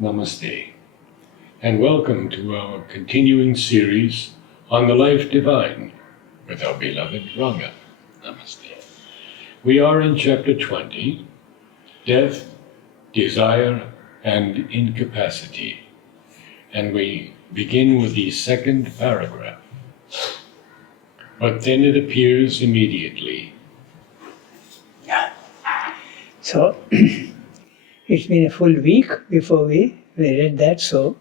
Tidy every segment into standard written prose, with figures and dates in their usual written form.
Namaste, and welcome to our continuing series on the life divine with our beloved Ranga. Namaste. We are in chapter 20, Death, Desire, and Incapacity, and we begin with the second paragraph. But then it appears immediately. So, it's been a full week before we read that, so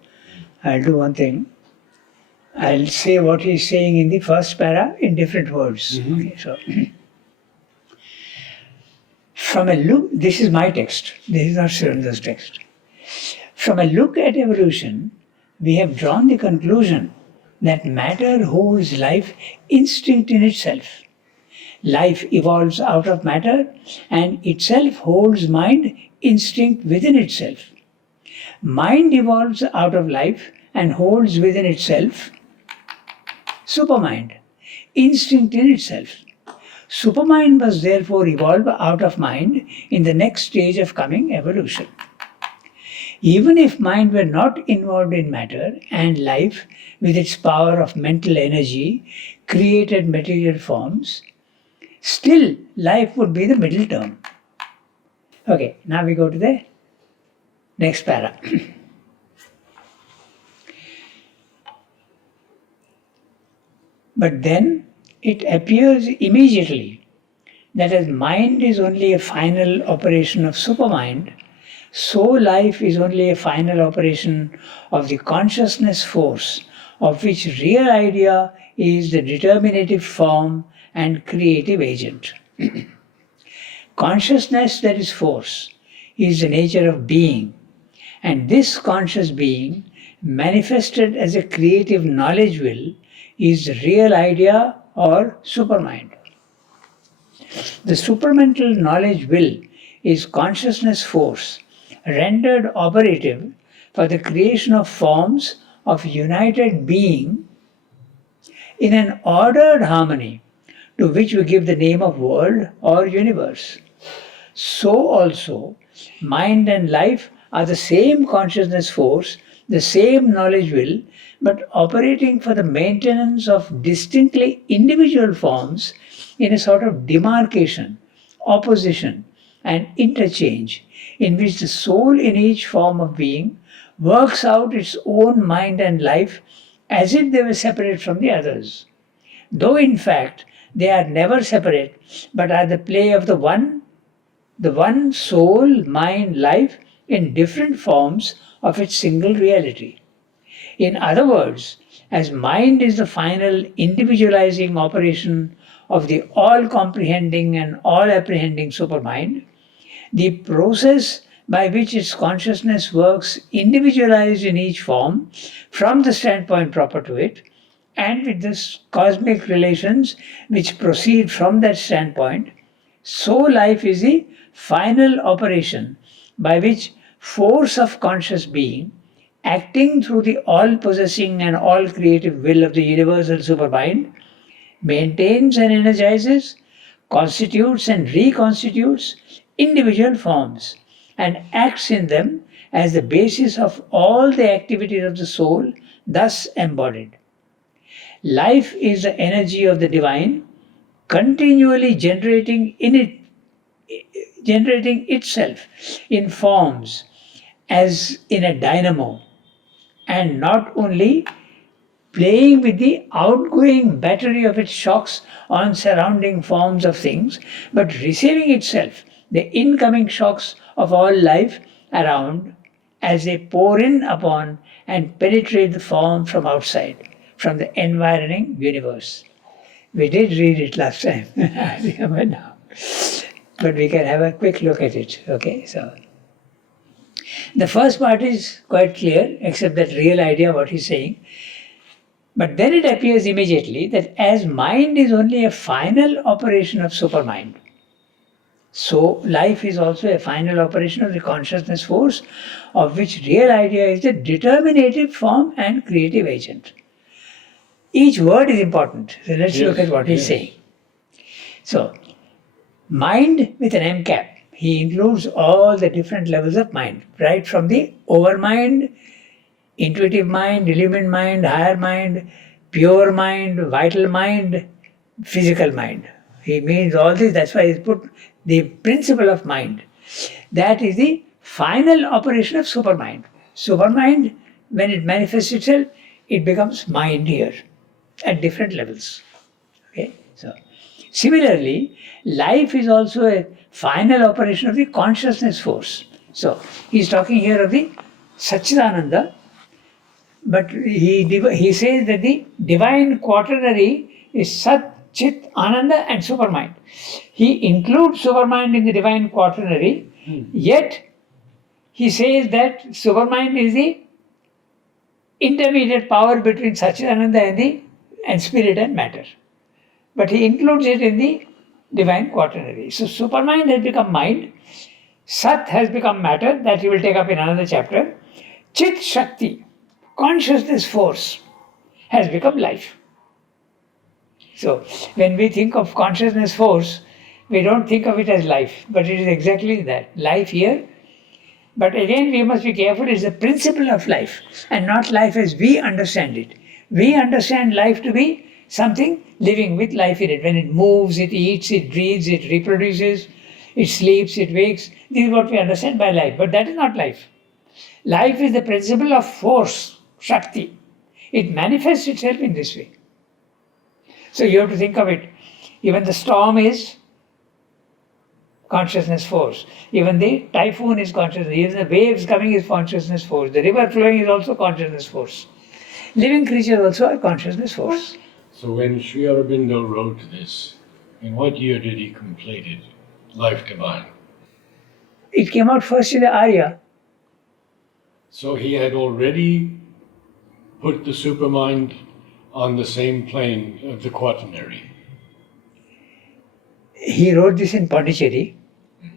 I'll do one thing. I'll say what he's saying in the first para in different words. Okay, so, from a look, this is my text, this is not Surendra's text. From a look at evolution, we have drawn the conclusion that matter holds life instinct in itself. Life evolves out of matter and itself holds mind instinct within itself. Mind evolves out of life and holds within itself supermind, instinct in itself. Supermind must therefore evolve out of mind in the next stage of coming evolution. Even if mind were not involved in matter and life with its power of mental energy created material forms, still life would be the middle term. Okay, now we go to the next para. But then it appears immediately that as mind is only a final operation of supermind, so life is only a final operation of the consciousness force, of which real idea is the determinative form and creative agent. Consciousness, that is force, is the nature of being, and this conscious being, manifested as a creative knowledge will, is the real idea or supermind. The supramental knowledge will is consciousness force, rendered operative for the creation of forms of united being in an ordered harmony to which we give the name of world or universe. So also, mind and life are the same consciousness force, the same knowledge will, but operating for the maintenance of distinctly individual forms in a sort of demarcation, opposition, and interchange, in which the soul in each form of being works out its own mind and life as if they were separate from the others, though in fact they are never separate, but are the play of the one soul, mind, life in different forms of its single reality. In other words, as mind is the final individualizing operation of the all-comprehending and all-apprehending supermind, the process by which its consciousness works individualized in each form from the standpoint proper to it, and with the cosmic relations which proceed from that standpoint, so life is the final operation by which force of conscious being, acting through the all-possessing and all-creative will of the universal supermind, maintains and energizes, constitutes and reconstitutes individual forms, and acts in them as the basis of all the activities of the soul thus embodied. Life is the energy of the divine, continually generating itself in forms as in a dynamo, and not only playing with the outgoing battery of its shocks on surrounding forms of things, but receiving itself the incoming shocks of all life around as they pour in upon and penetrate the form from outside, from the environing universe. We did read it last time, I remember now. But we can have a quick look at it. Okay, so the first part is quite clear, except that real idea what he's saying. But then it appears immediately that as mind is only a final operation of supermind, so life is also a final operation of the consciousness force, of which real idea is the determinative form and creative agent. Each word is important. So let's look at what he's saying. So, mind with an M cap He includes all the different levels of mind, right from the overmind, intuitive mind, illumined mind, higher mind, pure mind, vital mind, physical mind. He means all this, that's why he put the principle of mind. That is the final operation of supermind. Supermind, when it manifests itself, it becomes mind here at different levels. Okay? So similarly, life is also a final operation of the consciousness force. So he's talking here of the Satchidananda, but he says that the divine quaternary is Sat, Chit, Ananda and Supermind. He includes Supermind in the divine quaternary, yet he says that Supermind is the intermediate power between Satchidananda and spirit and matter. But he includes it in the divine quaternary. So Supermind has become mind, Sat has become matter, that he will take up in another chapter. Chit Shakti, consciousness force, has become life. So when we think of consciousness force, we don't think of it as life, but it is exactly that, life here. But again, we must be careful, it's the principle of life and not life as we understand it. We understand life to be something living with life in it. When it moves, it eats, it breathes, it reproduces, it sleeps, it wakes. This is what we understand by life, but that is not life. Life is the principle of force, Shakti. It manifests itself in this way. So you have to think of it. Even the storm is consciousness force. Even the typhoon is consciousness. Even the waves coming is consciousness force. The river flowing is also consciousness force. Living creatures also are consciousness force. So when Sri Aurobindo wrote this, in what year did he complete it? Life Divine. It came out first in the Arya. So he had already put the supermind on the same plane of the quaternary. He wrote this in Pondicherry,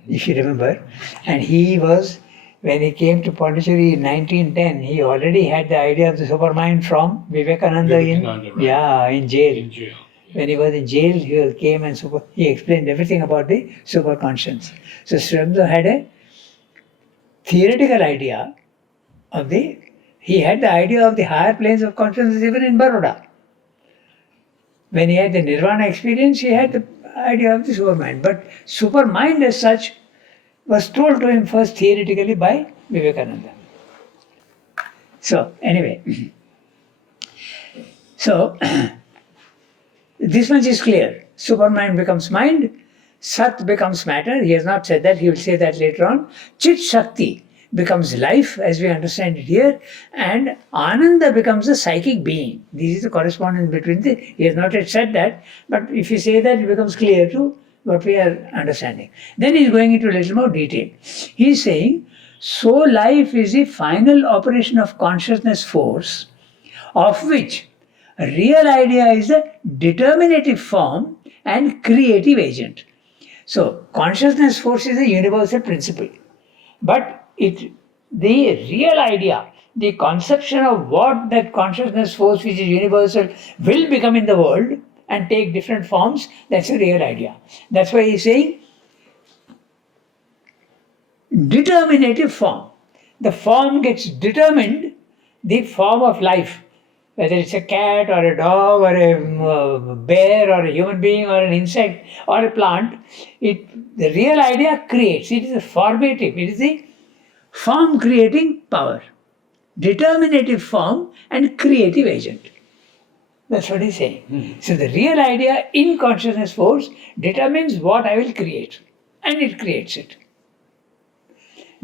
if you remember, and he was, when he came to Pondicherry in 1910, he already had the idea of the supermind from Vivekananda, right. in jail. In jail. When he was in jail, he came and he explained everything about the superconscience. So Sri Aurobindo had a theoretical idea of he had the idea of the higher planes of consciousness even in Baroda. When he had the nirvana experience, he had the idea of the supermind. But supermind as such was told to him first theoretically by Vivekananda. So, anyway, so this much is clear. Supermind becomes mind, Sat becomes matter. He has not said that, he will say that later on. Chit Shakti becomes life as we understand it here, and Ananda becomes a psychic being. This is the correspondence between he has not yet said that, but if you say that, it becomes clear to what we are understanding. Then he is going into a little more detail. He is saying, so life is the final operation of consciousness force, of which a real idea is the determinative form and creative agent. So consciousness force is a universal principle, but the real idea, the conception of what that consciousness force which is universal will become in the world and take different forms, that's a real idea. That's why he's saying determinative form. The form gets determined, the form of life, whether it's a cat or a dog or a bear or a human being or an insect or a plant, the real idea creates. It is a formative, it is the form creating power, determinative form and creative agent. That's what he's saying. So the real idea in consciousness force determines what I will create, and it creates it.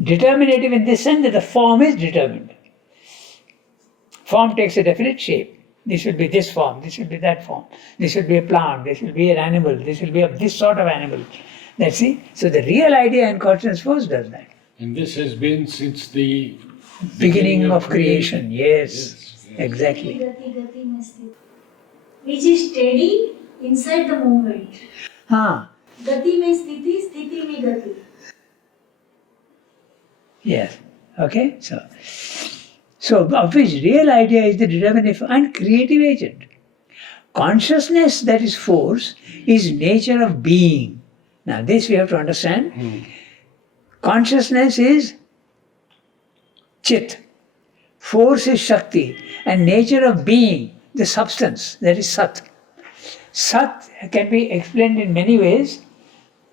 Determinative in the sense that the form is determined. Form takes a definite shape. This will be this form, this will be that form, this will be a plant, this will be an animal, this will be this sort of animal. That's it. So the real idea in consciousness force does that. And this has been since the beginning of creation. Yes, exactly. Which is steady inside the movement. Gati mein sthiti, sthiti mein gati. Yes. Okay. So of which real idea is the determinative and creative agent. Consciousness, that is force, is nature of being. Now this we have to understand. Consciousness is Chit. Force is Shakti. And nature of being, the substance, that is Sat. Sat can be explained in many ways.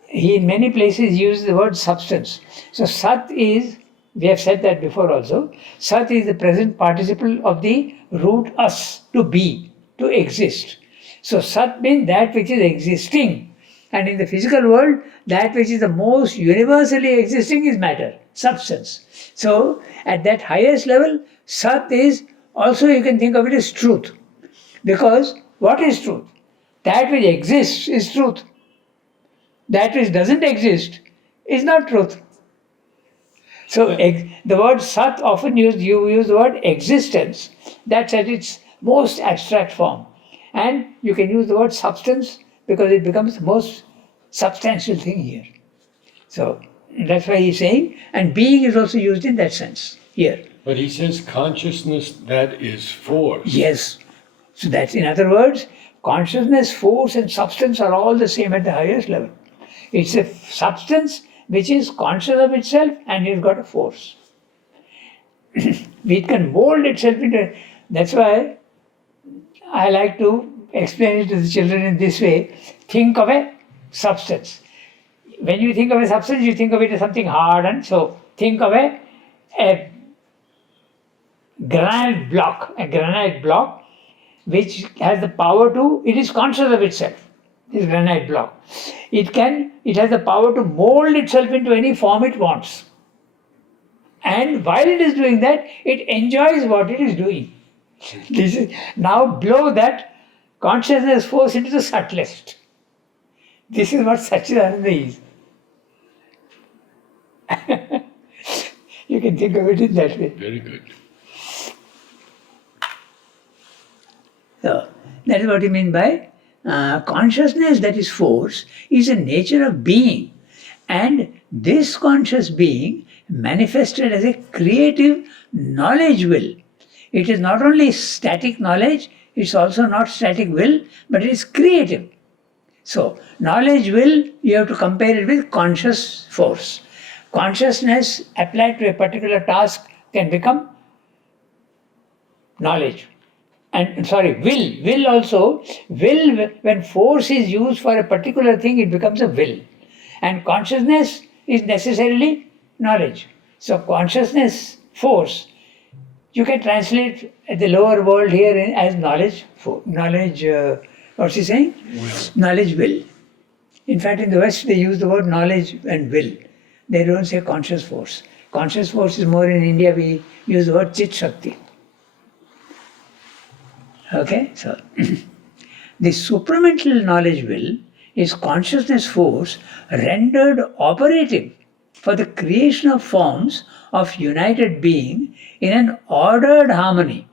He in many places uses the word substance. So Sat is, we have said that before also, Sat is the present participle of the root as, to be, to exist. So Sat means that which is existing. And in the physical world, that which is the most universally existing is matter, substance. So at that highest level, Sat is also, you can think of it as truth. Because what is truth? That which exists is truth. That which doesn't exist is not truth. So the word Sat often used, you use the word existence. That's at its most abstract form. And you can use the word substance because it becomes the most substantial thing here. So that's why he's saying, and being is also used in that sense here. But he says consciousness that is force. Yes. So that's, in other words, consciousness, force and substance are all the same at the highest level. It's a substance which is conscious of itself and it's got a force. It can mold itself into, that's why I like to explain it to the children in this way. Think of a substance. When you think of a substance, you think of it as something hard, and so think of a granite block which has the power to, it is conscious of itself, this granite block. It has the power to mold itself into any form it wants. And while it is doing that, it enjoys what it is doing. This is, now blow that consciousness force into the subtlest. This is what Satchidananda is. You can think of it in that way. Very good. So, that is what you mean by consciousness, that is force, is a nature of being. And this conscious being manifested as a creative knowledge will. It is not only static knowledge, it's also not static will, but it is creative. So, knowledge will, you have to compare it with conscious force. Consciousness applied to a particular task can become knowledge. And will also, when force is used for a particular thing, it becomes a will. And consciousness is necessarily knowledge. So consciousness, force, you can translate the lower world here as knowledge, what's he saying? Will. Knowledge will. In fact, in the West, they use the word knowledge and will. They don't say conscious force. Conscious force is more in India, we use the word Chit Shakti. Okay, so the supramental knowledge will is consciousness force rendered operative for the creation of forms of united being in an ordered harmony,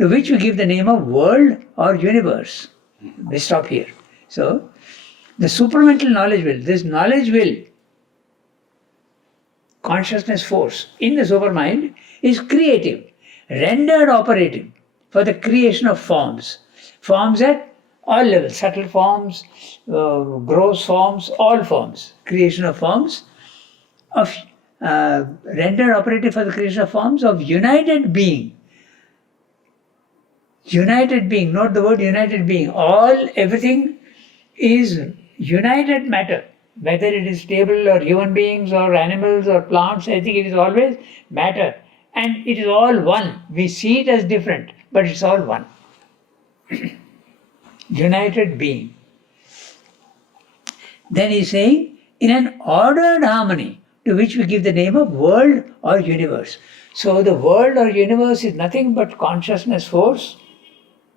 to which we give the name of world or universe. We stop here. So, the supramental knowledge will, this knowledge will, consciousness force in the supermind is creative, rendered operative for the creation of forms. Forms at all levels, subtle forms, gross forms, all forms. Creation of forms of rendered operative for the creation of forms of united being. United being, not the word united being. Everything is united matter. Whether it is stable or human beings or animals or plants, I think it is always matter. And it is all one. We see it as different, but it's all one. United being. Then he's saying, in an ordered harmony, to which we give the name of world or universe. So the world or universe is nothing but consciousness force,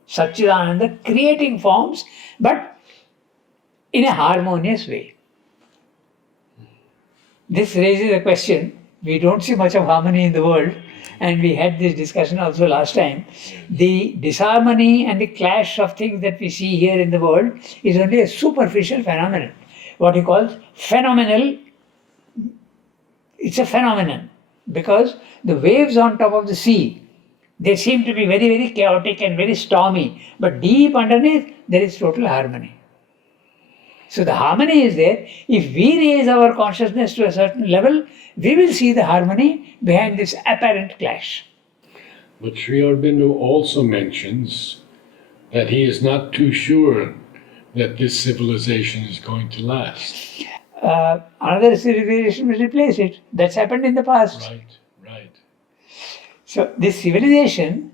Satchidananda, creating forms, but in a harmonious way. This raises a question. We don't see much of harmony in the world, and we had this discussion also last time. The disharmony and the clash of things that we see here in the world is only a superficial phenomenon. What he calls phenomenal. It's a phenomenon because the waves on top of the sea, they seem to be very, very chaotic and very stormy, but deep underneath there is total harmony. So the harmony is there. If we raise our consciousness to a certain level, we will see the harmony behind this apparent clash. But Sri Aurobindo also mentions that he is not too sure that this civilization is going to last. Another civilization will replace it. That's happened in the past. Right. So this civilization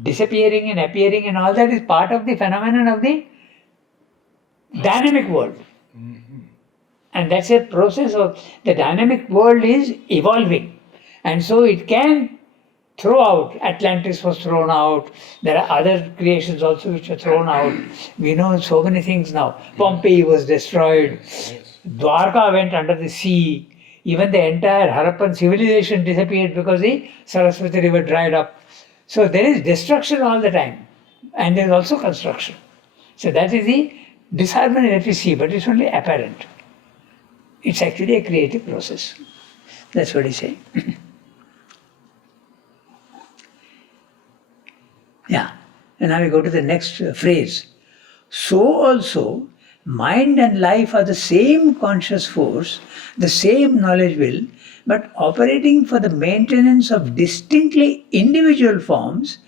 disappearing and appearing and all that is part of the phenomenon of the dynamic world. Mm-hmm. And that's a process of the dynamic world is evolving. And so it can throw out. Atlantis was thrown out. There are other creations also which are thrown out. We know so many things now. Pompeii was destroyed. Yes. Dwarka went under the sea. Even the entire Harappan civilization disappeared because the Saraswati river dried up. So there is destruction all the time. And there is also construction. So that is the disharmony that we see, but it's only apparent. It's actually a creative process. That's what he's saying. Yeah. And now we go to the next phrase. So also, mind and life are the same conscious force, the same knowledge will, but operating for the maintenance of distinctly individual forms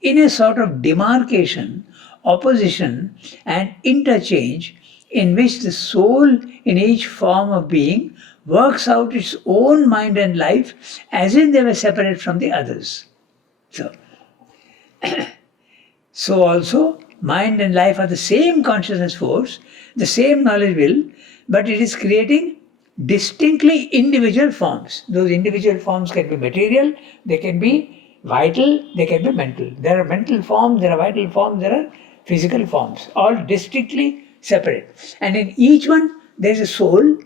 in a sort of demarcation, opposition, and interchange in which the soul in each form of being works out its own mind and life as if they were separate from the others. So also, mind and life are the same consciousness force, the same knowledge will, but it is creating distinctly individual forms. Those individual forms can be material, they can be vital, they can be mental. There are mental forms, there are vital forms, there are physical forms, all distinctly separate. And in each one, there is a soul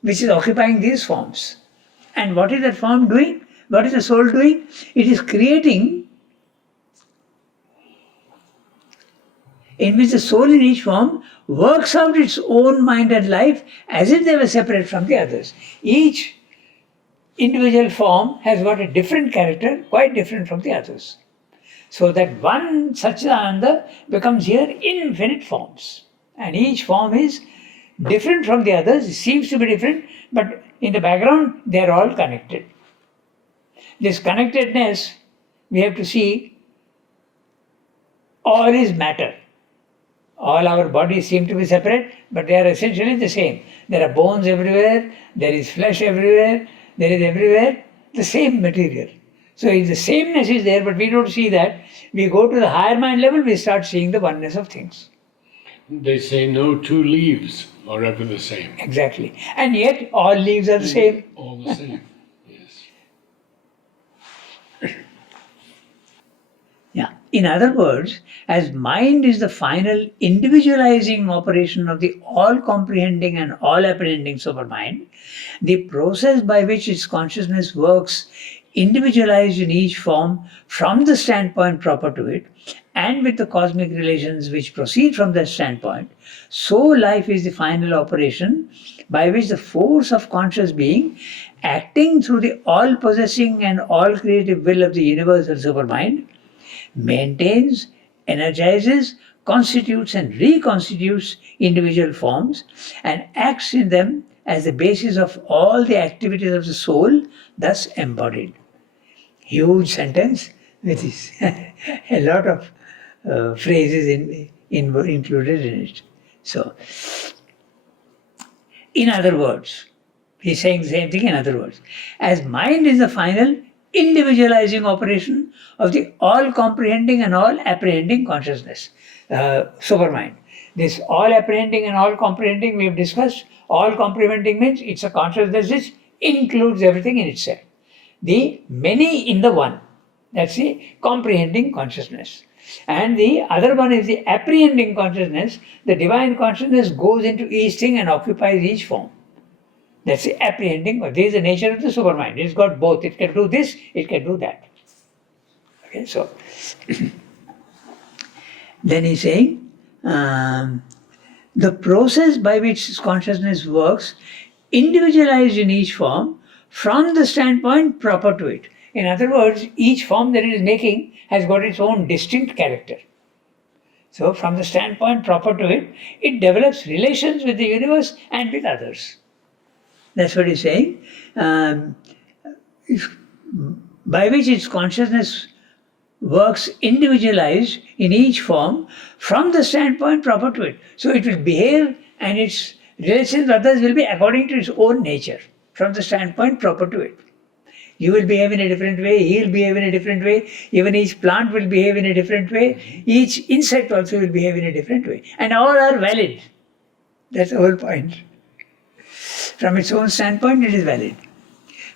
which is occupying these forms. And what is that form doing? What is the soul doing? It is creating, in which the soul in each form works out its own mind and life as if they were separate from the others. Each individual form has got a different character, quite different from the others. So that one Satchidananda becomes here infinite forms. And each form is different from the others, it seems to be different, but in the background they are all connected. This connectedness, we have to see, all is matter. All our bodies seem to be separate, but they are essentially the same. There are bones everywhere, there is flesh everywhere, there is everywhere the same material. So the sameness is there, but we don't see that. We go to the higher mind level, we start seeing the oneness of things. They say no two leaves are ever the same. Exactly. And yet all leaves are the same. All the same, yes. Yeah. In other words, as mind is the final individualizing operation of the all-comprehending and all-apprehending supermind, the process by which its consciousness works individualized in each form from the standpoint proper to it, and with the cosmic relations which proceed from that standpoint, so life is the final operation by which the force of conscious being, acting through the all-possessing and all-creative will of the universal supermind, maintains, energizes, constitutes and reconstitutes individual forms and acts in them as the basis of all the activities of the soul, thus embodied. Huge sentence with this a lot of phrases included in it. So, in other words, he's saying the same thing in other words. As mind is the final individualizing operation of the all-comprehending and all-apprehending consciousness, supermind. This all-apprehending and all-comprehending we have discussed. All-comprehending means it's a consciousness which includes everything in itself. The many in the one, that's the comprehending consciousness. And the other one is the apprehending consciousness. The divine consciousness goes into each thing and occupies each form. That's the apprehending. This is the nature of the supermind. It's got both. It can do this, it can do that. Okay, so then he's saying the process by which consciousness works, individualized in each form from the standpoint proper to it. In other words, each form that it is making has got its own distinct character. So from the standpoint proper to it, it develops relations with the universe and with others. That's what he's saying. If, by which its consciousness works individualized in each form from the standpoint proper to it. So it will behave and its relations with others will be according to its own nature from the standpoint proper to it. You will behave in a different way, he will behave in a different way, even each plant will behave in a different way, each insect also will behave in a different way. And all are valid. That's the whole point. From its own standpoint, it is valid.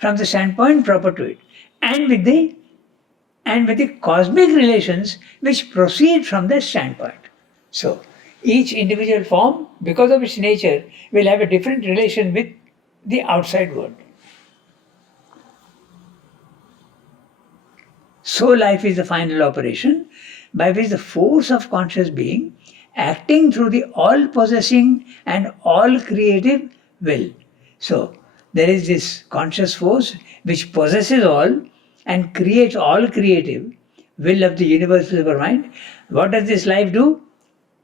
From the standpoint proper to it. And with the cosmic relations which proceed from that standpoint. So, each individual form, because of its nature, will have a different relation with the outside world. So, life is the final operation by which the force of conscious being, acting through the all-possessing and all-creative will. So, there is this conscious force which possesses all and creates all creative will of the universal supermind. What does this life do?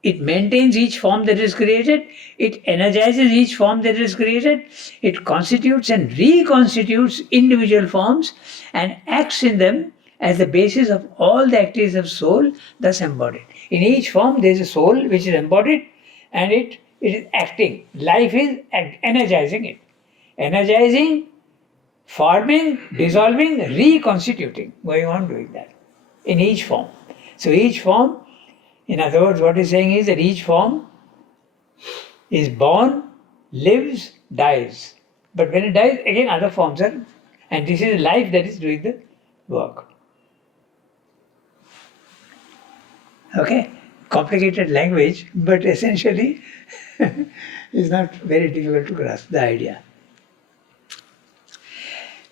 It maintains each form that is created, it energizes each form that is created, it constitutes and reconstitutes individual forms and acts in them as the basis of all the activities of soul thus embodied. In each form there is a soul which is embodied and it is acting. Life is energizing it. Energizing, forming, dissolving, reconstituting, going on doing that in each form. So each form, in other words, what he's saying is that each form is born, lives, dies. But when it dies, again other forms are, and this is life that is doing the work. Okay, complicated language, but essentially it's not very difficult to grasp the idea.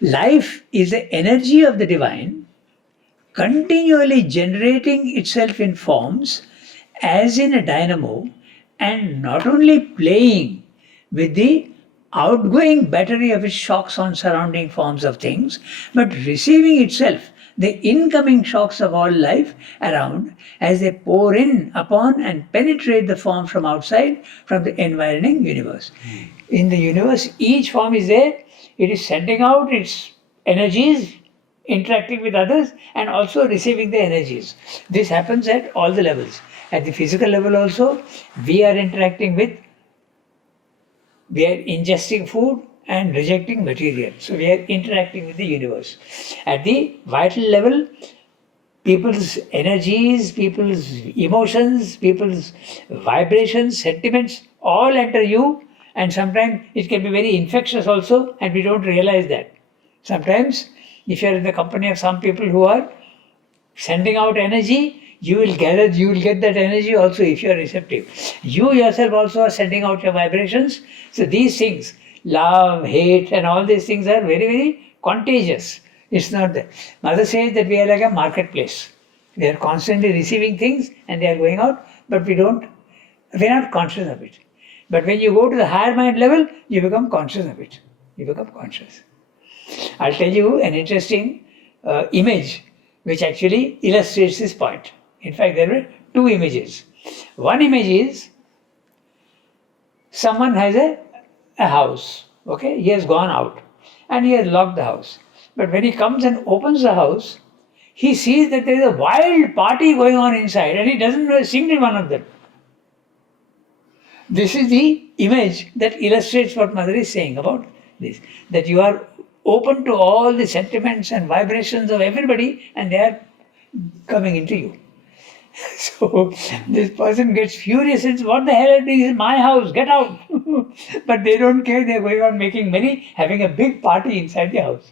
Life is the energy of the divine, continually generating itself in forms as in a dynamo, and not only playing with the outgoing battery of its shocks on surrounding forms of things, but receiving itself the incoming shocks of all life around as they pour in upon and penetrate the form from outside, from the environing universe. In the universe, each form is there, it is sending out its energies, interacting with others, and also receiving the energies. This happens at all the levels. At the physical level also, we are ingesting food and rejecting material. So we are interacting with the universe. At the vital level, people's energies, people's emotions, people's vibrations, sentiments, all enter you, and sometimes it can be very infectious also, and we don't realize that. Sometimes, if you are in the company of some people who are sending out energy, you will get that energy also if you are receptive. You yourself also are sending out your vibrations. So these things, love, hate, and all these things are very, very contagious. It's not that. Mother says that we are like a marketplace. We are constantly receiving things and they are going out, but we're not conscious of it. But when you go to the higher mind level, you become conscious of it. You become conscious. I'll tell you an interesting image which actually illustrates this point. In fact, there were two images. One image is someone has a house. Okay, he has gone out and he has locked the house. But when he comes and opens the house, he sees that there is a wild party going on inside and he doesn't know a single one of them. This is the image that illustrates what Mother is saying about this. That you are open to all the sentiments and vibrations of everybody and they are coming into you. So this person gets furious and says, what the hell, this is my house, get out. But they don't care, they are going on making money, having a big party inside the house.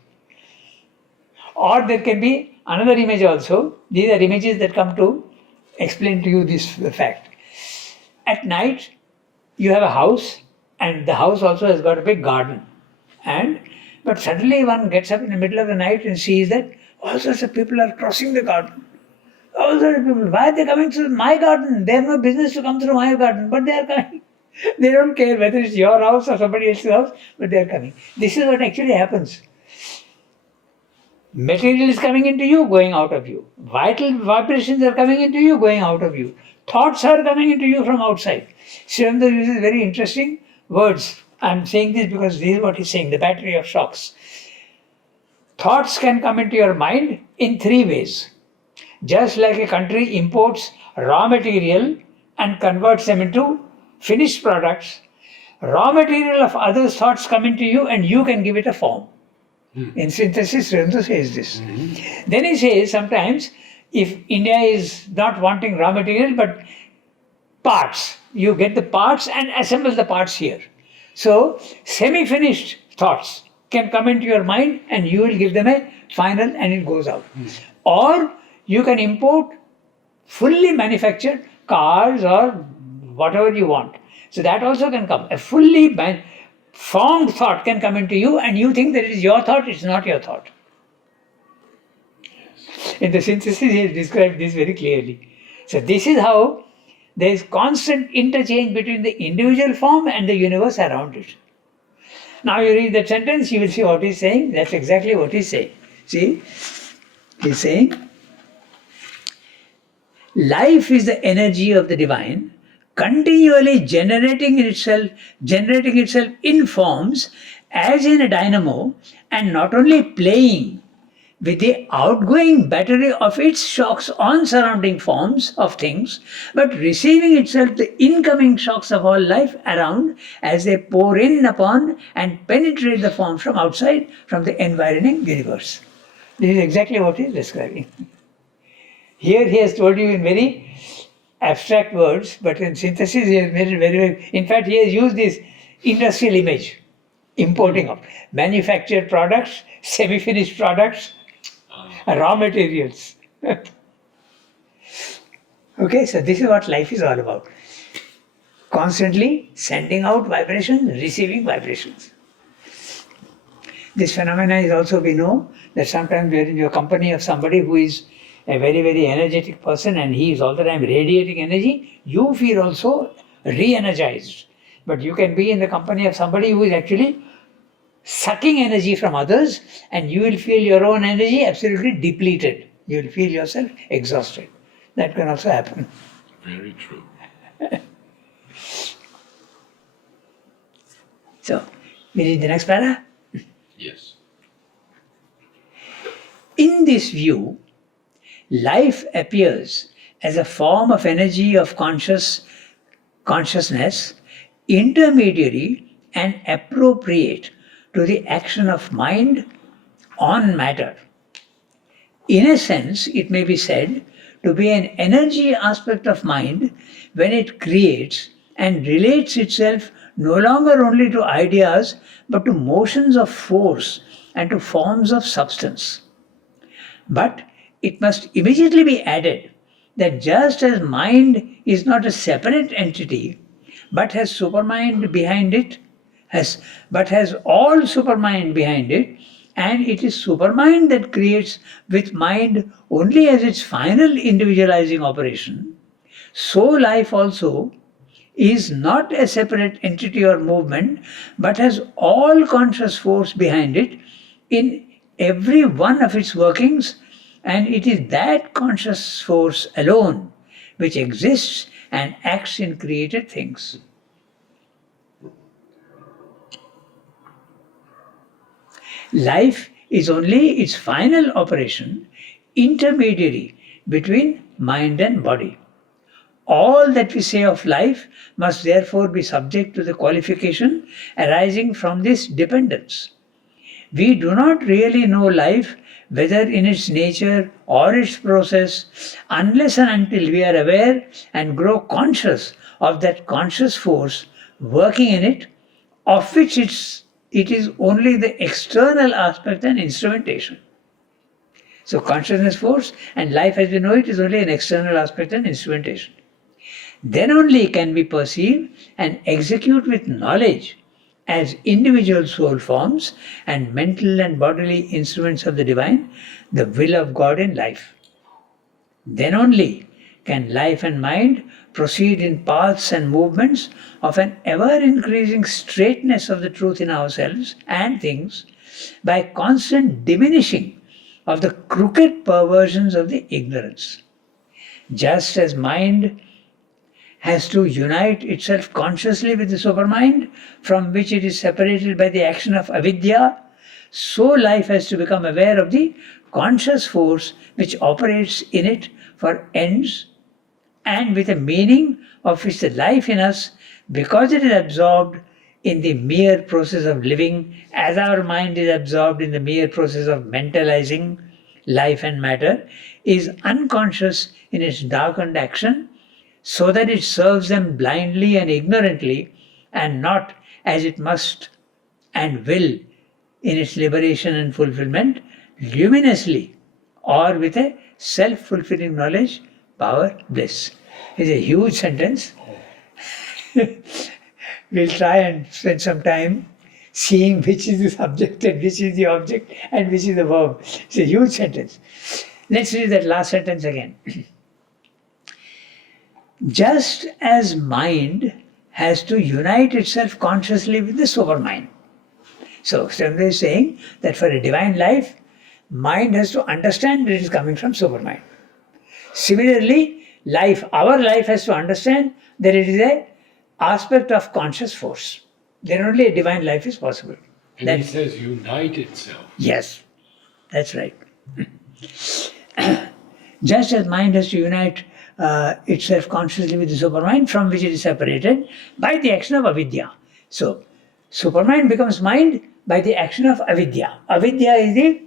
Or there can be another image also. These are images that come to explain to you this fact. At night, you have a house and the house also has got a big garden. But suddenly one gets up in the middle of the night and sees that all sorts of people are crossing the garden. All sorts of people. Why are they coming through my garden? They have no business to come through my garden, but they are coming. They don't care whether it's your house or somebody else's house, but they are coming. This is what actually happens. Material is coming into you, going out of you. Vital vibrations are coming into you, going out of you. Thoughts are coming into you from outside. Srivendra uses very interesting words. I'm saying this because this is what he's saying, the battery of shocks. Thoughts can come into your mind in three ways. Just like a country imports raw material and converts them into finished products, raw material of others' thoughts come into you and you can give it a form. In synthesis, Srivendra says this. Then he says sometimes if India is not wanting raw material but parts, you get the parts and assemble the parts here. So semi-finished thoughts can come into your mind and you will give them a final and it goes out. Or you can import fully manufactured cars or whatever you want. So that also can come. A fully formed thought can come into you and you think that it is your thought, it's not your thought. In the synthesis, he has described this very clearly. So this is how there is constant interchange between the individual form and the universe around it. Now you read that sentence, you will see what he's saying. That's exactly what he's saying. See, he's saying, life is the energy of the divine, continually generating itself in forms as in a dynamo, and not only playing with the outgoing battery of its shocks on surrounding forms of things, but receiving itself the incoming shocks of all life around as they pour in upon and penetrate the form from outside, from the environing universe. This is exactly what he is describing. Here he has told you in very abstract words, but in synthesis he has made it very, in fact he has used this industrial image, importing of manufactured products, semi-finished products, raw materials. Okay, so this is what life is all about. Constantly sending out vibrations, receiving vibrations. This phenomena is also, we know, that sometimes we are in the company of somebody who is a very, very energetic person and he is all the time radiating energy, you feel also re-energized. But you can be in the company of somebody who is actually sucking energy from others and you will feel your own energy absolutely depleted. You will feel yourself exhausted. That can also happen. Very true. So, we read the next para. Yes. In this view, life appears as a form of energy of consciousness, intermediary and appropriate to the action of mind on matter. In a sense, it may be said to be an energy aspect of mind when it creates and relates itself no longer only to ideas but to motions of force and to forms of substance. But it must immediately be added that just as mind is not a separate entity but has supermind behind it, but has all supermind behind it, and it is supermind that creates with mind only as its final individualizing operation, so life also is not a separate entity or movement but has all conscious force behind it in every one of its workings, and it is that conscious force alone which exists and acts in created things. Life is only its final operation, intermediary between mind and body. All that we say of life must therefore be subject to the qualification arising from this dependence. We do not really know life, whether in its nature or its process, unless and until we are aware and grow conscious of that conscious force working in it, of which it is only the external aspect and instrumentation. So consciousness force and life as we know it is only an external aspect and instrumentation. Then only can we perceive and execute with knowledge as individual soul forms and mental and bodily instruments of the divine, the will of God in life. Then only can life and mind proceed in paths and movements of an ever-increasing straightness of the truth in ourselves and things by constant diminishing of the crooked perversions of the ignorance. Just as mind has to unite itself consciously with the supermind, from which it is separated by the action of avidya, so life has to become aware of the conscious force which operates in it for ends, and with a meaning of which the life in us, because it is absorbed in the mere process of living, as our mind is absorbed in the mere process of mentalizing life and matter, is unconscious in its darkened action, so that it serves them blindly and ignorantly, and not as it must and will in its liberation and fulfillment, luminously, or with a self-fulfilling knowledge, power, bliss. It's a huge sentence. We'll try and spend some time seeing which is the subject and which is the object and which is the verb. It's a huge sentence. Let's read that last sentence again. Just as mind has to unite itself consciously with the supermind. So, Srimad is saying that for a divine life, mind has to understand that it is coming from supermind. Similarly, our life has to understand that it is an aspect of conscious force. Then only a divine life is possible. And he says unite itself. Yes, that's right. Just as mind has to unite itself consciously with the supermind, from which it is separated by the action of avidya. So, supermind becomes mind by the action of avidya. Avidya is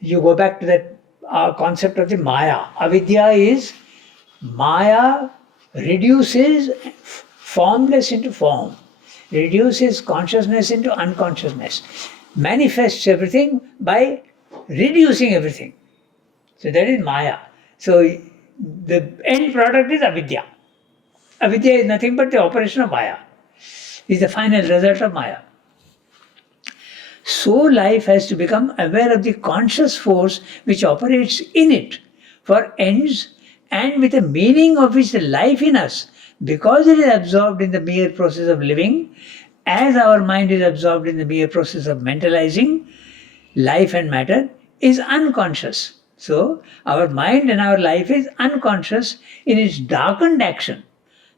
you go back to that concept of the Maya. Avidya is Maya reduces formless into form, reduces consciousness into unconsciousness, manifests everything by reducing everything. So that is Maya. So the end product is avidya. Avidya is nothing but the operation of Maya. Is the final result of Maya. So life has to become aware of the conscious force which operates in it for ends, and with a meaning of which the life in us, because it is absorbed in the mere process of living, as our mind is absorbed in the mere process of mentalizing life and matter, is unconscious. So our mind and our life is unconscious in its darkened action.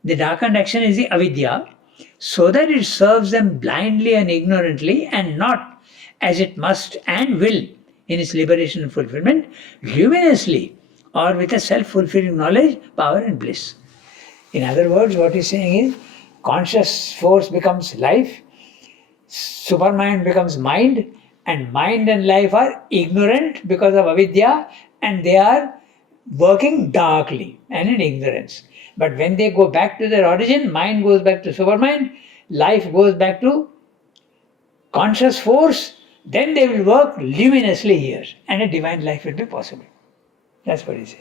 The darkened action is the avidya, so that it serves them blindly and ignorantly, and not as it must and will in its liberation and fulfillment, luminously, or with a self-fulfilling knowledge, power and bliss. In other words, what he's saying is, conscious force becomes life, supermind becomes mind, and mind and life are ignorant because of avidya, and they are working darkly and in ignorance. But when they go back to their origin, mind goes back to supermind, life goes back to conscious force, then they will work luminously here, and a divine life will be possible. That's what he says.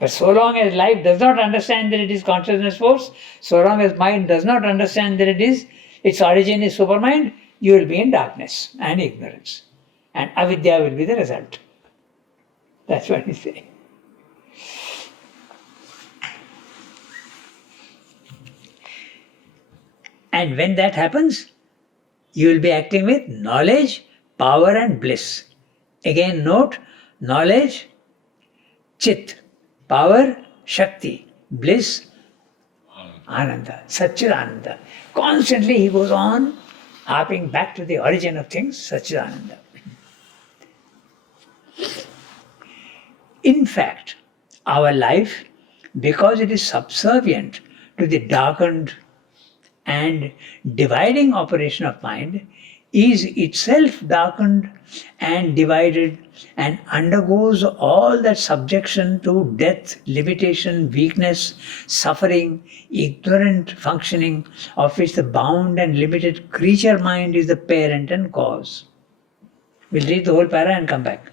But so long as life does not understand that it is consciousness force, so long as mind does not understand that its origin is supermind, you will be in darkness and ignorance. And avidya will be the result. That's what he's saying. And when that happens, you will be acting with knowledge, power and bliss. Again note, knowledge, chit, power, shakti, bliss, ananda, satchidananda. Constantly he goes on harping back to the origin of things, satchidananda. In fact, our life, because it is subservient to the darkened and dividing operation of mind, is itself darkened and divided, and undergoes all that subjection to death, limitation, weakness, suffering, ignorant functioning, of which the bound and limited creature mind is the parent and cause. We'll read the whole para and come back.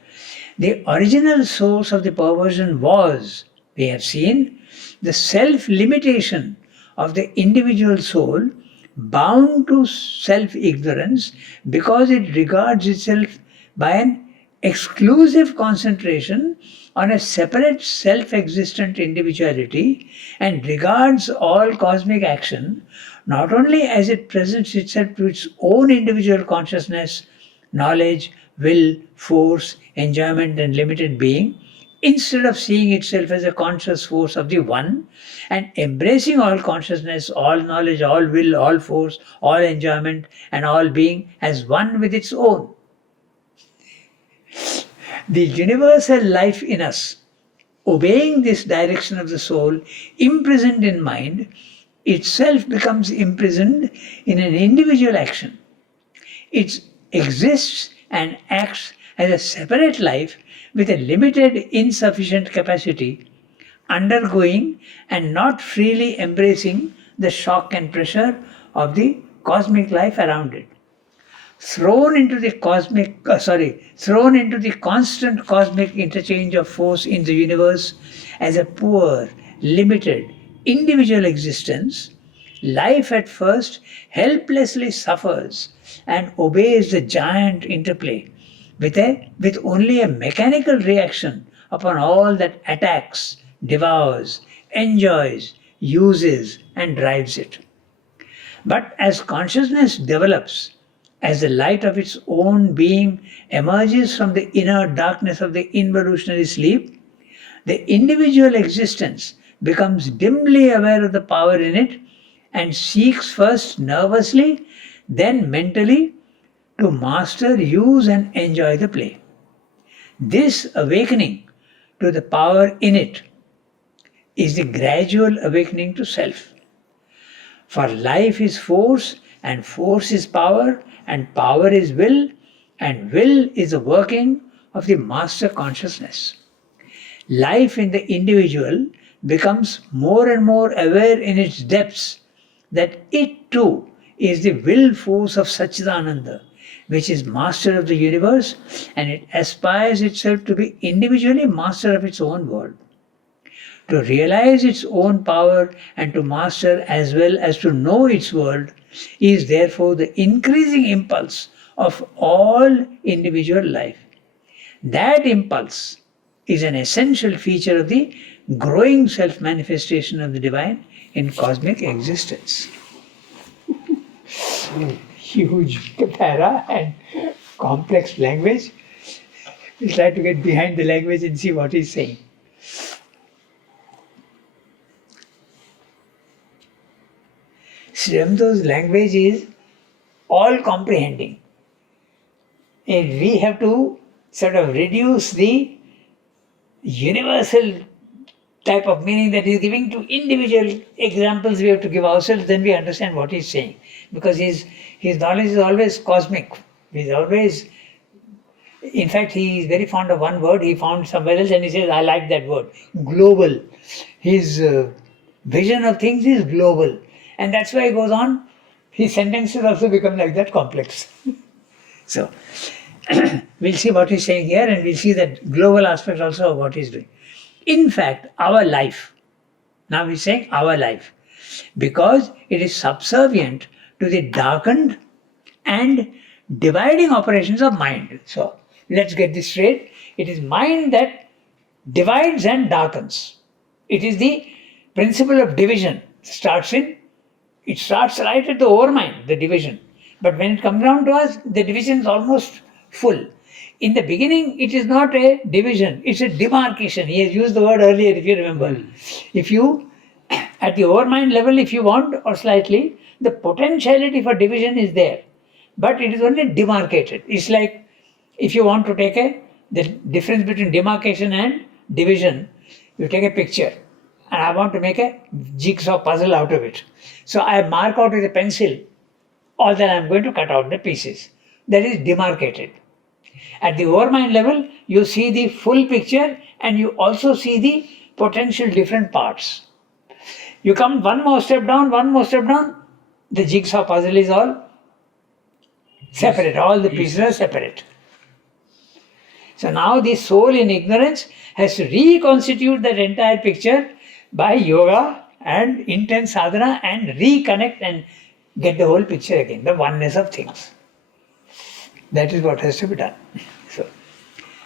The original source of the perversion was, we have seen, the self-limitation of the individual soul, bound to self-ignorance, because it regards itself by an exclusive concentration on a separate self-existent individuality, and regards all cosmic action not only as it presents itself to its own individual consciousness, knowledge, will, force, enjoyment, and limited being, instead of seeing itself as a conscious force of the One and embracing all consciousness, all knowledge, all will, all force, all enjoyment, and all being as one with its own. The universal life in us, obeying this direction of the soul, imprisoned in mind, itself becomes imprisoned in an individual action. It exists and acts as a separate life with a limited, insufficient capacity, undergoing and not freely embracing the shock and pressure of the cosmic life around it. Thrown into the constant cosmic interchange of force in the universe as a poor, limited, individual existence, life at first helplessly suffers and obeys the giant interplay with only a mechanical reaction upon all that attacks, devours, enjoys, uses, and drives it. But as consciousness develops, as the light of its own being emerges from the inner darkness of the involutionary sleep, the individual existence becomes dimly aware of the power in it and seeks first nervously, then mentally, to master, use, and enjoy the play. This awakening to the power in it is the gradual awakening to self. For life is force, and force is power, and power is will, and will is the working of the master consciousness. Life in the individual becomes more and more aware in its depths that it too is the will force of Satchidananda, which is master of the universe, and it aspires itself to be individually master of its own world. To realize its own power and to master as well as to know its world is therefore the increasing impulse of all individual life. That impulse is an essential feature of the growing self-manifestation of the divine in cosmic existence. Huge para and complex language. We'll try to get behind the language and see what he's saying. Sri Aurobindo language is all comprehending. And we have to sort of reduce the universal type of meaning that he's giving to individual examples we have to give ourselves, then we understand what he's saying. Because his knowledge is always cosmic. He's always, in fact, he is very fond of one word he found somewhere else and he says, I like that word, global. His vision of things is global. And that's why he goes on, his sentences also become like that, complex. So, we'll see what he's saying here and we'll see that global aspect also of what he's doing. In fact, our life, now he's saying our life, because it is subservient to the darkened and dividing operations of mind. So, let's get this straight. It is mind that divides and darkens. It is the principle of division. It starts right at the overmind, the division. But when it comes down to us, the division is almost full. In the beginning, it is not a division, it's a demarcation. He has used the word earlier, if you remember. If you, at the overmind level, if you want, or slightly, the potentiality for division is there. But it is only demarcated. It's like, if you want to take the difference between demarcation and division, you take a picture. And I want to make a jigsaw puzzle out of it. So I mark out with a pencil all that I am going to cut out the pieces. That is demarcated. At the overmind level, you see the full picture and you also see the potential different parts. You come one more step down, the jigsaw puzzle is all separate. All the pieces are separate. So now the soul in ignorance has to reconstitute that entire picture by yoga and intense sadhana and reconnect and get the whole picture again, the oneness of things. That is what has to be done.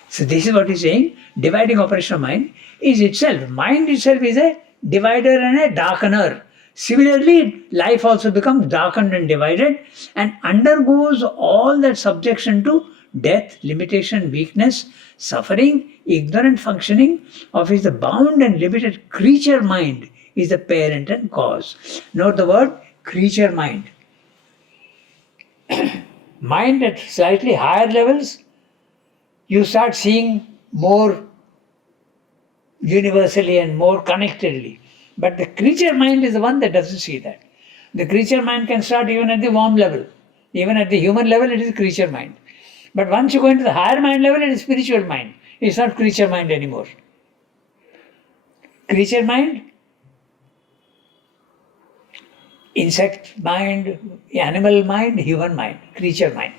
So this is what he's saying. Dividing operation of mind is itself. Mind itself is a divider and a darkener. Similarly, life also becomes darkened and divided and undergoes all that subjection to death, limitation, weakness, suffering, ignorant functioning of his the bound and limited creature mind is the parent and cause. Note the word creature mind. Mind at slightly higher levels, you start seeing more universally and more connectedly. But the creature mind is the one that doesn't see that. The creature mind can start even at the worm level. Even at the human level, it is creature mind. But once you go into the higher mind level, it is spiritual mind. It's not creature mind anymore. Creature mind, insect mind, animal mind, human mind, creature mind.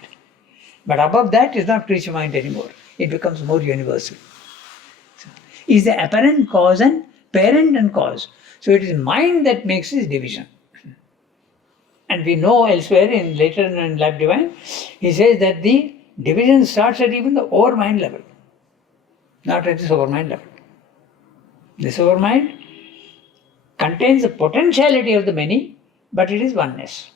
But above that is not creature mind anymore. It becomes more universal. So, is the apparent cause and parent and cause. So it is mind that makes this division. And we know elsewhere later in Life Divine, he says that the division starts at even the overmind level, not at the supermind level. The supermind contains the potentiality of the many, but it is oneness.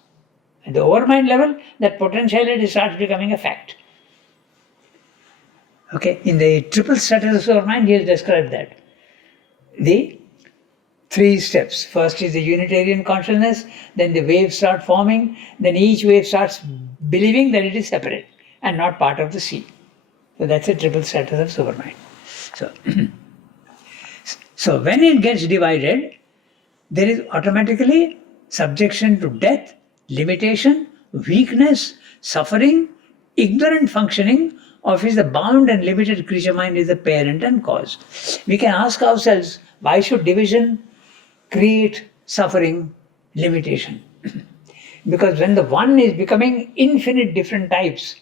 At the overmind level, that potentiality starts becoming a fact. Okay, in the triple status of supermind, he has described that. The 3 steps. First is the Unitarian consciousness, then the waves start forming, then each wave starts believing that it is separate and not part of the sea. So that's a triple status of supermind. So when it gets divided, there is automatically subjection to death, limitation, weakness, suffering, ignorant functioning of his the bound and limited creature mind is the parent and cause. We can ask ourselves, why should division create suffering, limitation? Because when the one is becoming infinite different types,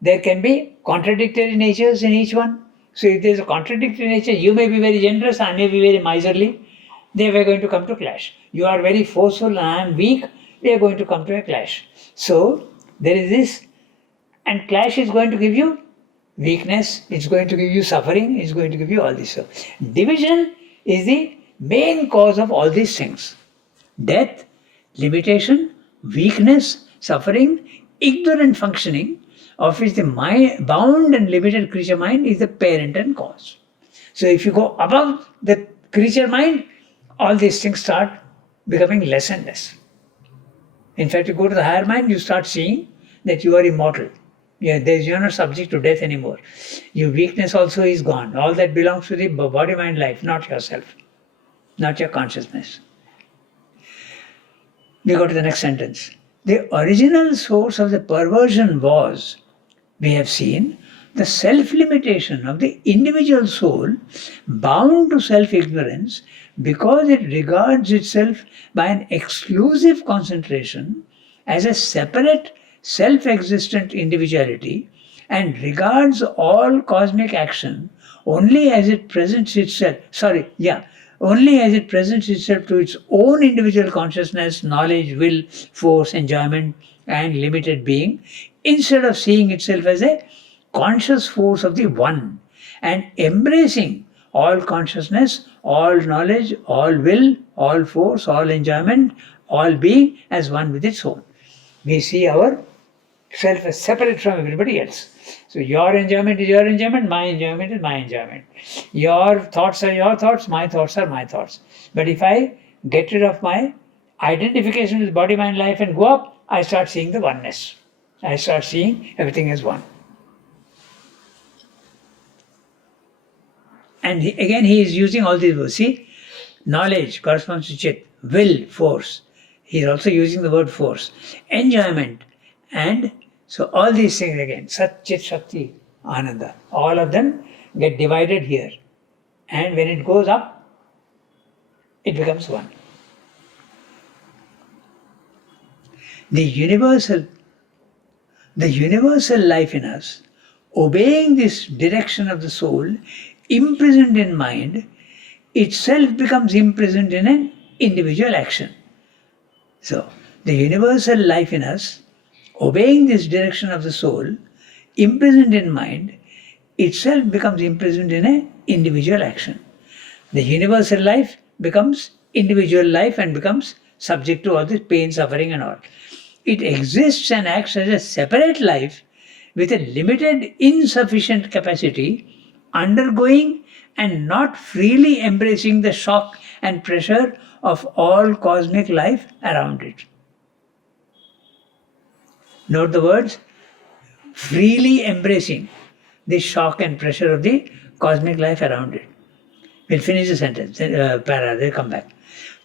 there can be contradictory natures in each one. So if there is a contradictory nature, you may be very generous, I may be very miserly, they were going to come to clash. You are very forceful and I am weak, they are going to come to a clash. So there is this, and clash is going to give you weakness, it's going to give you suffering, it's going to give you all this. So division is the main cause of all these things. Death, limitation, weakness, suffering, ignorant functioning of which the bound and limited creature mind is the parent and cause. So if you go above the creature mind, all these things start becoming less and less. In fact, you go to the higher mind, you start seeing that you are immortal. You are not subject to death anymore. Your weakness also is gone. All that belongs to the body, mind, life, not yourself, not your consciousness. We go to the next sentence. The original source of the perversion was, we have seen, the self-limitation of the individual soul bound to self-ignorance because it regards itself by an exclusive concentration as a separate self-existent individuality and regards all cosmic action only as it presents itself, only as it presents itself to its own individual consciousness, knowledge, will, force, enjoyment, and limited being, instead of seeing itself as a conscious force of the one and embracing all consciousness, all knowledge, all will, all force, all enjoyment, all being as one with its own. We see our self as separate from everybody else. So your enjoyment is your enjoyment, my enjoyment is my enjoyment. Your thoughts are your thoughts, my thoughts are my thoughts. But if I get rid of my identification with body, mind, life and go up, I start seeing the oneness. I start seeing everything as one. And again he is using all these words. See, knowledge corresponds to chit, will, force. He is also using the word force. Enjoyment. And so all these things again, Sat, Chit, Shakti, Ananda, all of them get divided here. And when it goes up, it becomes one. The universal life in us, obeying this direction of the soul, imprisoned in mind, itself becomes imprisoned in an individual action. So, the universal life in us, obeying this direction of the soul, imprisoned in mind, itself becomes imprisoned in an individual action. The universal life becomes individual life and becomes subject to all this pain, suffering and all. It exists and acts as a separate life with a limited, insufficient capacity, undergoing and not freely embracing the shock and pressure of all cosmic life around it. Note the words, freely embracing the shock and pressure of the cosmic life around it. We'll finish the sentence, para, they'll come back.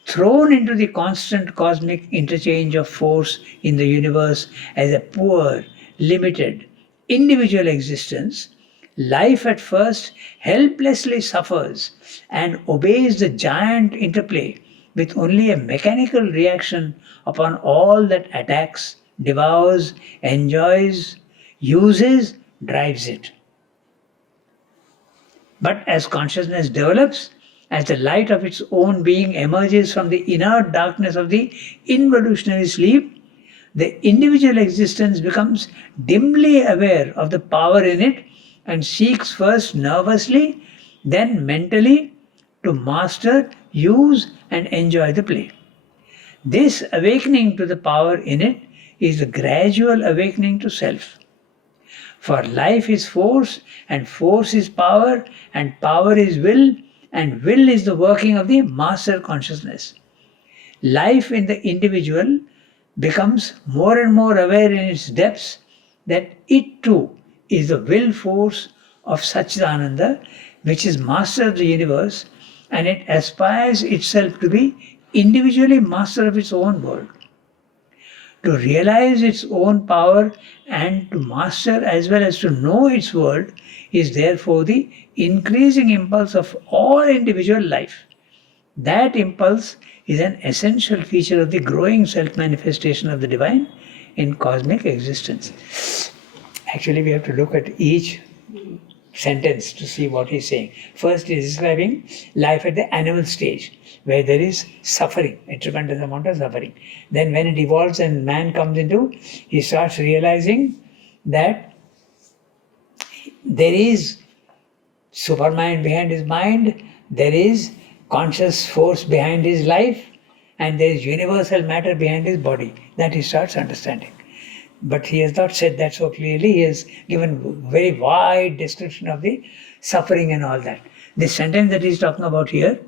Thrown into the constant cosmic interchange of force in the universe as a poor, limited, individual existence, life at first helplessly suffers and obeys the giant interplay with only a mechanical reaction upon all that attacks, devours, enjoys, uses, drives it. But as consciousness develops, as the light of its own being emerges from the inert darkness of the involutionary sleep, the individual existence becomes dimly aware of the power in it and seeks first nervously, then mentally to master, use, and enjoy the play. This awakening to the power in it is the gradual awakening to self. For life is force, and force is power, and power is will, and will is the working of the master consciousness. Life in the individual becomes more and more aware in its depths that it too is the will force of Satchidananda, which is master of the universe, and it aspires itself to be individually master of its own world. To realize its own power and to master as well as to know its world is therefore the increasing impulse of all individual life. That impulse is an essential feature of the growing self-manifestation of the divine in cosmic existence. Actually, we have to look at each sentence to see what he's saying. First, he's describing life at the animal stage, where there is suffering, a tremendous amount of suffering. Then when it evolves and man comes into, he starts realizing that there is supermind behind his mind, there is conscious force behind his life, and there is universal matter behind his body. That he starts understanding. But he has not said that so clearly. He has given very wide description of the suffering and all that. This sentence that he's talking about here,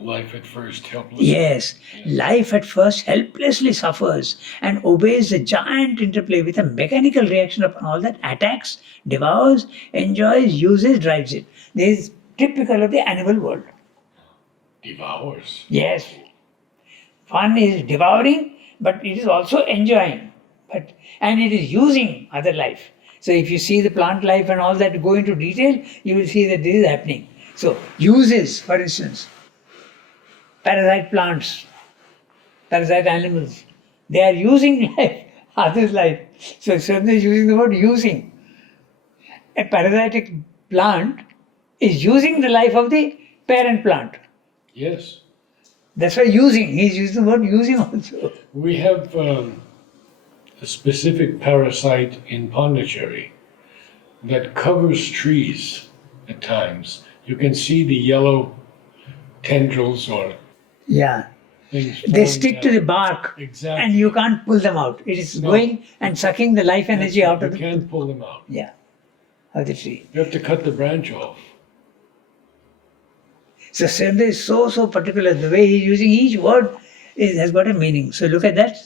life at first helplessly. Yes, life at first helplessly suffers and obeys the giant interplay with a mechanical reaction upon all that attacks, devours, enjoys, uses, drives it. This is typical of the animal world. Devours. Yes. One is devouring, but it is also enjoying. And it is using other life. So if you see the plant life and all that, go into detail, you will see that this is happening. So uses, for instance, parasite plants, parasite animals, they are using life, others' life. So certainly is using the word using. A parasitic plant is using the life of the parent plant. Yes. That's why using, he's using the word using also. We have a specific parasite in Pondicherry that covers trees at times. You can see the yellow tendrils or things. They stick to the bark. Exactly. And you can't pull them out. It is going and sucking the life energy out of You can't pull them out. of the tree. You have to cut the branch off. So Senda is so particular. The way he's using each word has got a meaning. So look at that.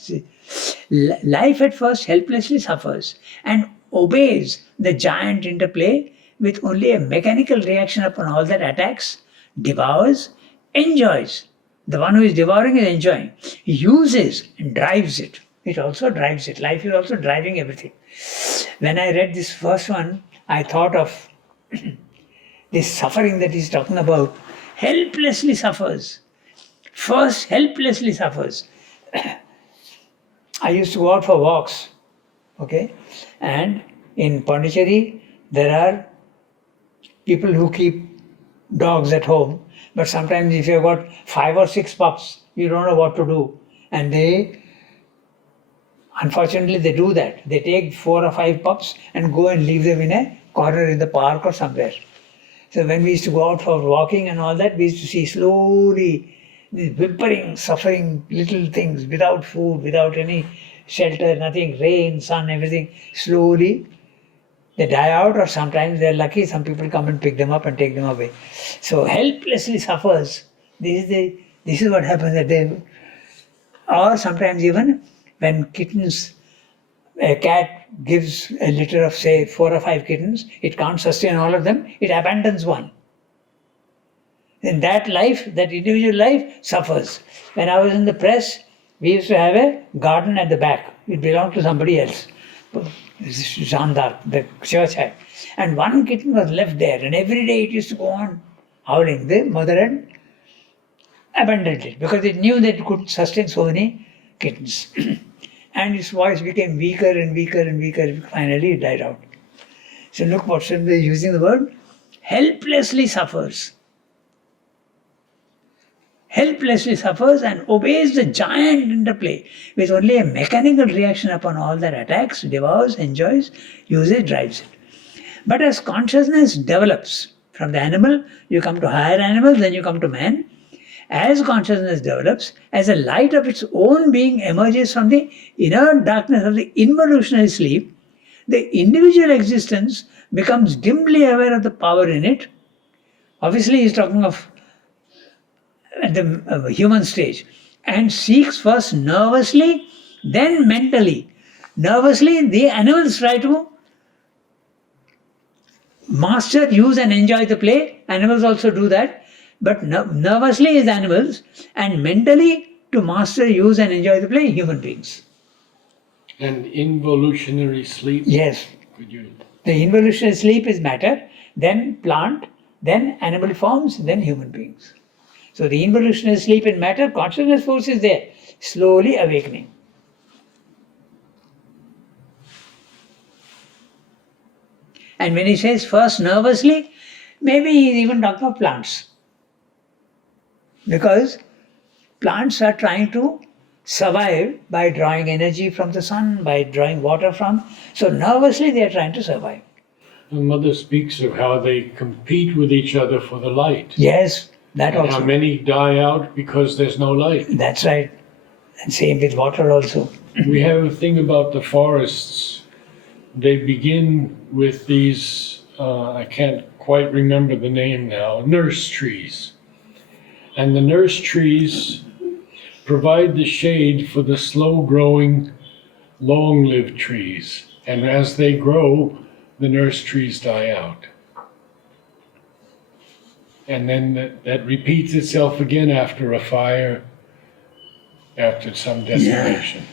Life at first helplessly suffers and obeys the giant interplay with only a mechanical reaction upon all that attacks, devours, enjoys. The one who is devouring is enjoying. Uses and drives it. It also drives it. Life is also driving everything. When I read this first one, I thought of this suffering that he's talking about. Helplessly suffers. First, helplessly suffers. I used to go out for walks, okay? And in Pondicherry, there are people who keep dogs at home, but sometimes if you've got 5 or 6 pups, you don't know what to do. And unfortunately, they do that. They take 4 or 5 pups and go and leave them in a corner in the park or somewhere. So when we used to go out for walking and all that, we used to see slowly these whimpering, suffering little things without food, without any shelter, nothing, rain, sun, everything. Slowly they die out, or sometimes they're lucky, some people come and pick them up and take them away. So helplessly suffers. This is what happens at the, or sometimes even when kittens, a cat gives a litter of say 4 or 5 kittens, it can't sustain all of them, it abandons one. Then that life, that individual life suffers. When I was in the press, we used to have a garden at the back. It belonged to somebody else. Jeanne d'Arc, the church had. And one kitten was left there, and every day it used to go on howling. The mother had abandoned it because it knew that it could sustain so many kittens. And its voice became weaker and weaker and weaker. Finally, it died out. So look what they're using the word helplessly suffers. Helplessly suffers and obeys the giant interplay with only a mechanical reaction upon all that attacks, devours, enjoys, uses, drives it. But as consciousness develops, from the animal you come to higher animals, then you come to man. As consciousness develops, as a light of its own being emerges from the inner darkness of the involutionary sleep, the individual existence becomes dimly aware of the power in it. Obviously, he's talking of at the human stage, and seeks first nervously, then mentally. Nervously, the animals try to master, use, and enjoy the play. Animals also do that, but nervously is animals, and mentally to master, use, and enjoy the play, human beings. And involutionary sleep? Yes. Could you? The involutionary sleep is matter, then plant, then animal forms, then human beings. So the involutionary sleep in matter, consciousness force is there, slowly awakening. And when he says first nervously, maybe he's even talking of plants. Because plants are trying to survive by drawing energy from the sun, by drawing water from. So nervously they are trying to survive. The mother speaks of how they compete with each other for the light. Yes, that and also. How many die out because there's no light. That's right. And same with water also. We have a thing about the forests. They begin with these, I can't quite remember the name now, nurse trees. And the nurse trees provide the shade for the slow-growing, long-lived trees. And as they grow, the nurse trees die out. And then that repeats itself again after a fire, after some desolation. Yeah.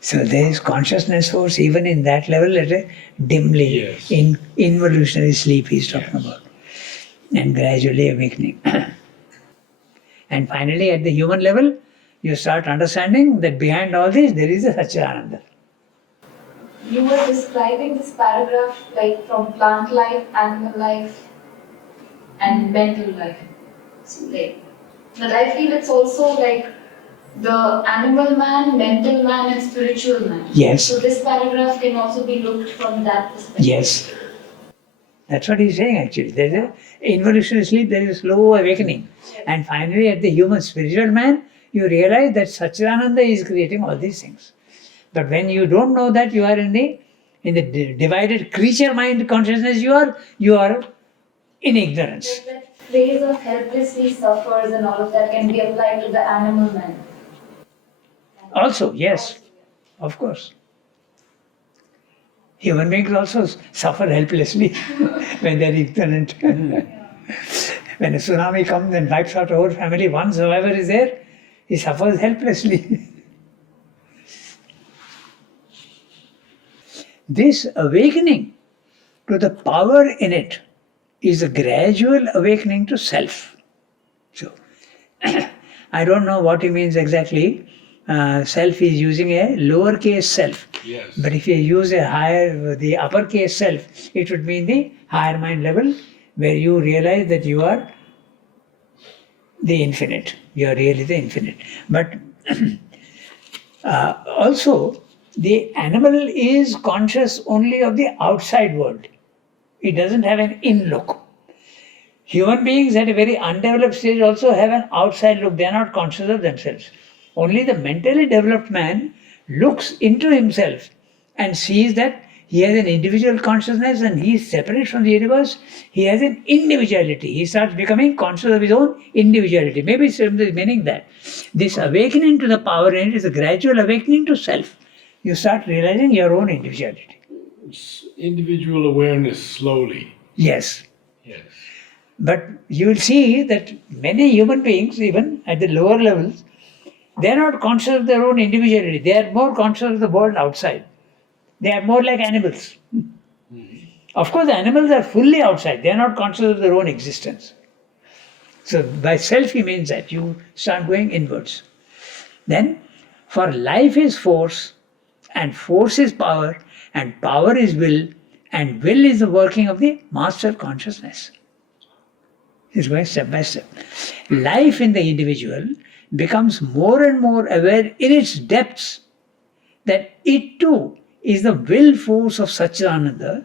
So there is consciousness force even in that level, at a dimly, yes. In involutionary sleep he's talking yes. about, and gradually awakening. And finally at the human level, you start understanding that behind all this there is a Satchidananda. You were describing this paragraph like from plant life, animal life, and mental life. So but I feel it's also like the animal man, mental man, and spiritual man. Yes. So this paragraph can also be looked from that perspective. Yes. That's what he's saying actually. There's an involutionary sleep, there is a slow awakening. And finally at the human spiritual man, you realize that Satchidananda is creating all these things. But when you don't know that, you are in the divided creature mind consciousness, you are in ignorance. But that phrase of helplessly suffers and all of that can be applied to the animal man. Also, yes, of course. Human beings also suffer helplessly when they're ignorant. When a tsunami comes and wipes out a whole family, one survivor is there, he suffers helplessly. This awakening to the power in it is a gradual awakening to self. So, I don't know what he means exactly. Self is using a lowercase self. Yes. But if you use the uppercase self, it would mean the higher mind level where you realize that you are the infinite. You are really the infinite. But also, the animal is conscious only of the outside world. It doesn't have an in look. Human beings at a very undeveloped stage also have an outside look. They are not conscious of themselves. Only the mentally developed man looks into himself and sees that he has an individual consciousness and he is separate from the universe, he has an individuality. He starts becoming conscious of his own individuality. Maybe it's simply meaning that this awakening to the power in it is a gradual awakening to self. You start realizing your own individuality. It's individual awareness slowly. Yes. Yes. But you will see that many human beings, even at the lower levels, they are not conscious of their own individuality. They are more conscious of the world outside. They are more like animals. Of course, the animals are fully outside. They are not conscious of their own existence. So by self, he means that you start going inwards. Then, for life is force, and force is power, and power is will, and will is the working of the master consciousness. It's going step by step. Life in the individual becomes more and more aware in its depths that it too is the will force of Satchidananda,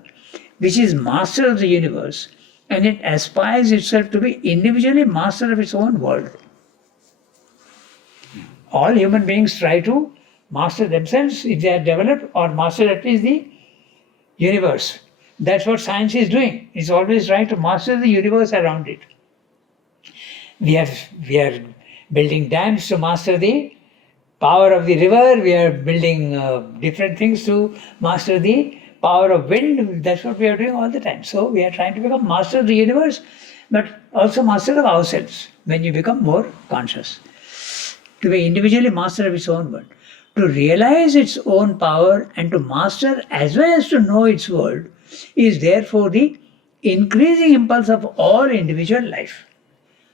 which is master of the universe, and it aspires itself to be individually master of its own world. All human beings try to master themselves if they are developed, or master at least the universe. That's what science is doing. It's always trying to master the universe around it. We are building dams to master the power of the river. We are building different things to master the power of wind. That's what we are doing all the time. So we are trying to become master of the universe, but also master of ourselves when you become more conscious. To be individually master of its own world. To realize its own power and to master as well as to know its world is therefore the increasing impulse of all individual life.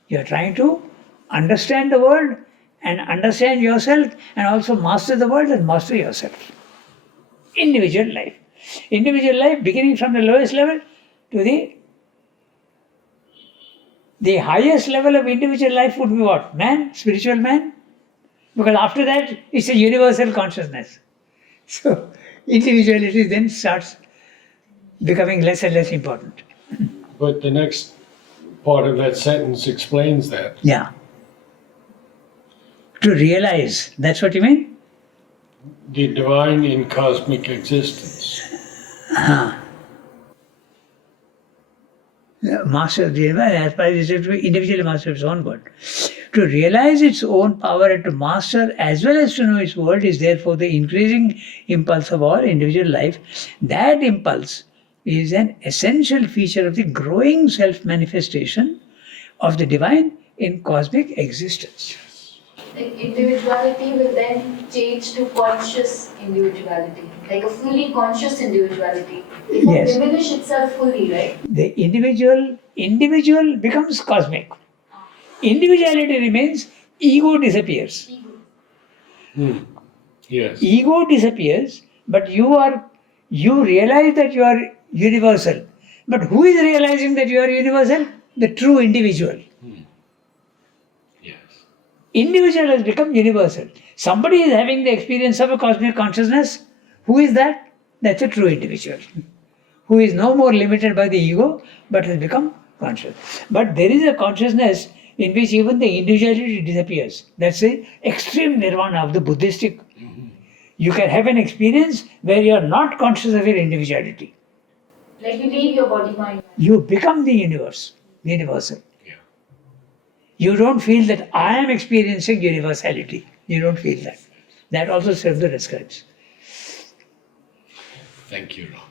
You are trying to understand the world and understand yourself and also master the world and master yourself. Individual life. Individual life beginning from the lowest level to the highest level of individual life would be what? Man, spiritual man. Because after that, it's a universal consciousness. So, individuality then starts becoming less and less important. But the next part of that sentence explains that. Yeah. To realize, that's what you mean? The divine in cosmic existence. Master of the universe aspires itself to be individually master of its own world. To realize its own power and to master as well as to know its world is therefore the increasing impulse of all individual life. That impulse is an essential feature of the growing self-manifestation of the divine in cosmic existence. Like individuality will then change to conscious individuality, like a fully conscious individuality. It will Yes. diminish itself fully, right? The individual becomes cosmic. Individuality remains, ego disappears. Yes. Ego disappears, but you realize that you are universal. But who is realizing that you are universal? The true individual. Yes. Individual has become universal. Somebody is having the experience of a cosmic consciousness. Who is that? That's a true individual. Who is no more limited by the ego, but has become conscious. But there is a consciousness in which even the individuality disappears. That's the extreme nirvana of the Buddhistic. You can have an experience where you are not conscious of your individuality. Like you leave your body mind. You become the universe, universal. Yeah. You don't feel that I am experiencing universality. You don't feel that. That also serves the describes. Thank you, Ram.